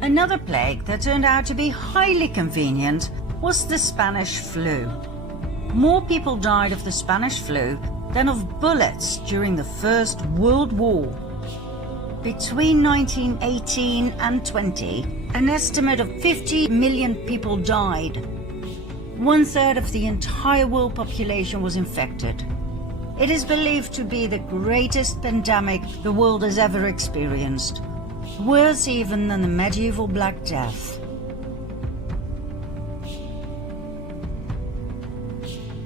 Another plague that turned out to be highly convenient was the Spanish flu. More people died of the Spanish flu than of bullets during the First World War. Between 1918 and 20, an estimate of 50 million people died. 1/3 of the entire world population was infected. It is believed to be the greatest pandemic the world has ever experienced, worse even than the medieval Black Death.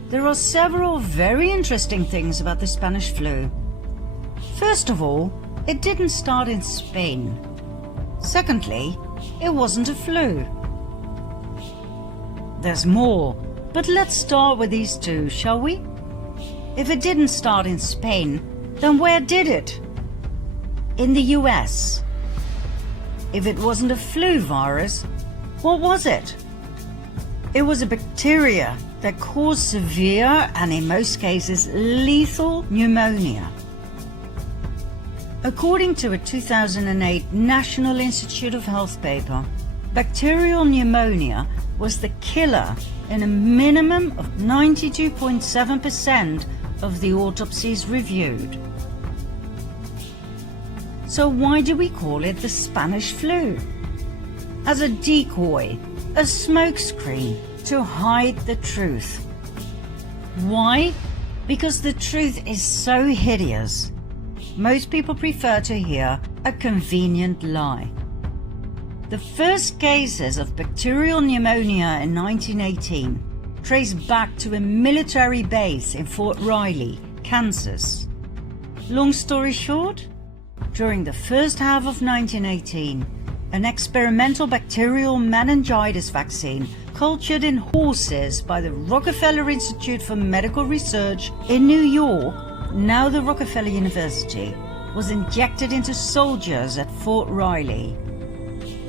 There are several very interesting things about the Spanish flu. First of all, it didn't start in Spain. Secondly, it wasn't a flu. There's more, but let's start with these two, shall we? If it didn't start in Spain, then where did it? In the US. If it wasn't a flu virus, what was it? It was a bacteria that caused severe and in most cases lethal pneumonia. According to a 2008 National Institute of Health paper, bacterial pneumonia was the killer in a minimum of 92.7% of the autopsies reviewed. So why do we call it the Spanish flu? As a decoy, a smokescreen to hide the truth. Why? Because the truth is so hideous. Most people prefer to hear a convenient lie. The first cases of bacterial pneumonia in 1918 trace back to a military base in Fort Riley, Kansas. Long story short, during the first half of 1918, an experimental bacterial meningitis vaccine cultured in horses by the Rockefeller Institute for Medical Research in New York, now the Rockefeller University, was injected into soldiers at Fort Riley.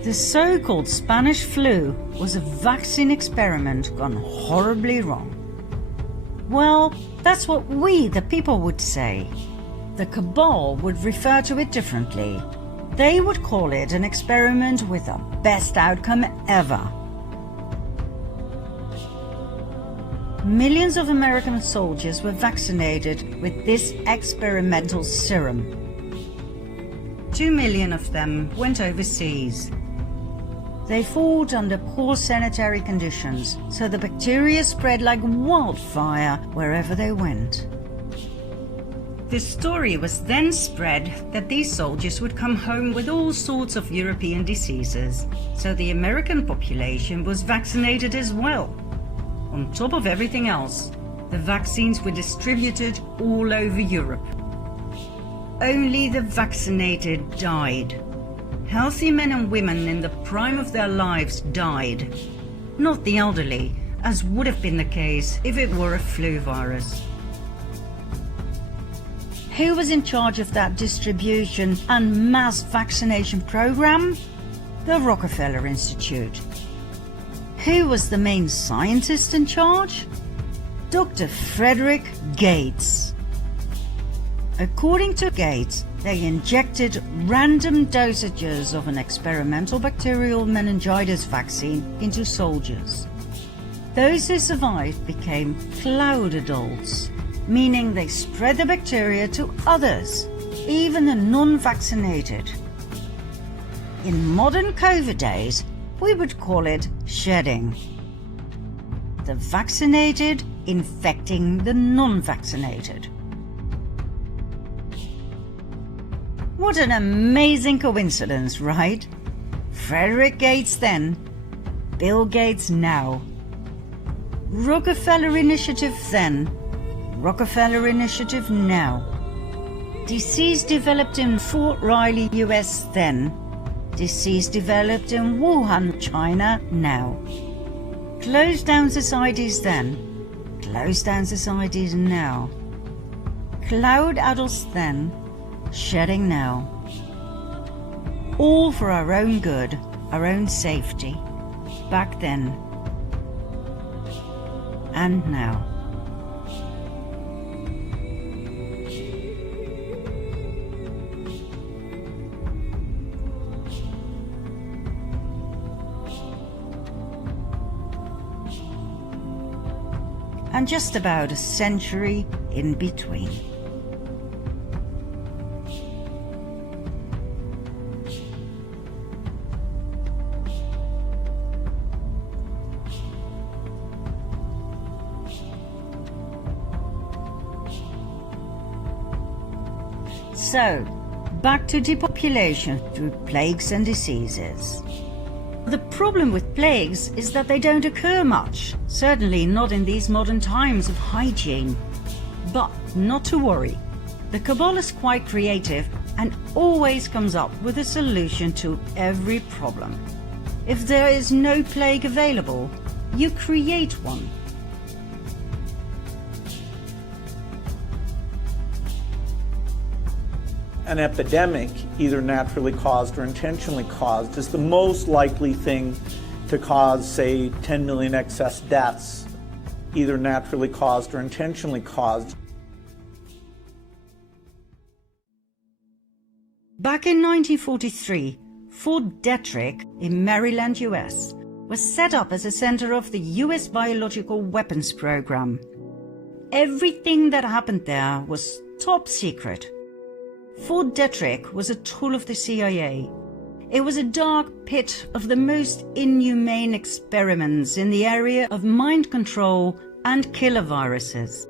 The so-called Spanish flu was a vaccine experiment gone horribly wrong. Well, that's what we, the people, would say. The cabal would refer to it differently. They would call it an experiment with the best outcome ever. Millions of American soldiers were vaccinated with this experimental serum. 2 million of them went overseas. They fought under poor sanitary conditions, so the bacteria spread like wildfire wherever they went. The story was then spread that these soldiers would come home with all sorts of European diseases, so the American population was vaccinated as well. On top of everything else, the vaccines were distributed all over Europe. Only the vaccinated died. Healthy men and women in the prime of their lives died, not the elderly, as would have been the case if it were a flu virus. Who was in charge of that distribution and mass vaccination program? The Rockefeller Institute. Who was the main scientist in charge? Dr. Frederick Gates. According to Gates, they injected random dosages of an experimental bacterial meningitis vaccine into soldiers. Those who survived became cloud adults, meaning they spread the bacteria to others, even the non-vaccinated. In modern COVID days, we would call it shedding. The vaccinated infecting the non-vaccinated. What an amazing coincidence, right? Frederick Gates then, Bill Gates now. Rockefeller Initiative then, Rockefeller Initiative now. Disease developed in Fort Riley, US then. Disease developed in Wuhan, China now. Closed down societies then. Closed down societies now. Cloud adults then. Shedding now. All for our own good, our own safety. Back then. And now. and just about a century in between. So, back to depopulation through plagues and diseases. The problem with plagues is that they don't occur much, certainly not in these modern times of hygiene. But not to worry, the cabal is quite creative and always comes up with a solution to every problem. If there is no plague available, you create one. An epidemic, either naturally caused or intentionally caused, is the most likely thing to cause, say, 10 million excess deaths, either naturally caused or intentionally caused. Back in 1943, Fort Detrick in Maryland, US, was set up as a center of the US biological weapons program. Everything that happened there was top secret. Fort Detrick was a tool of the CIA. It was a dark pit of the most inhumane experiments in the area of mind control and killer viruses.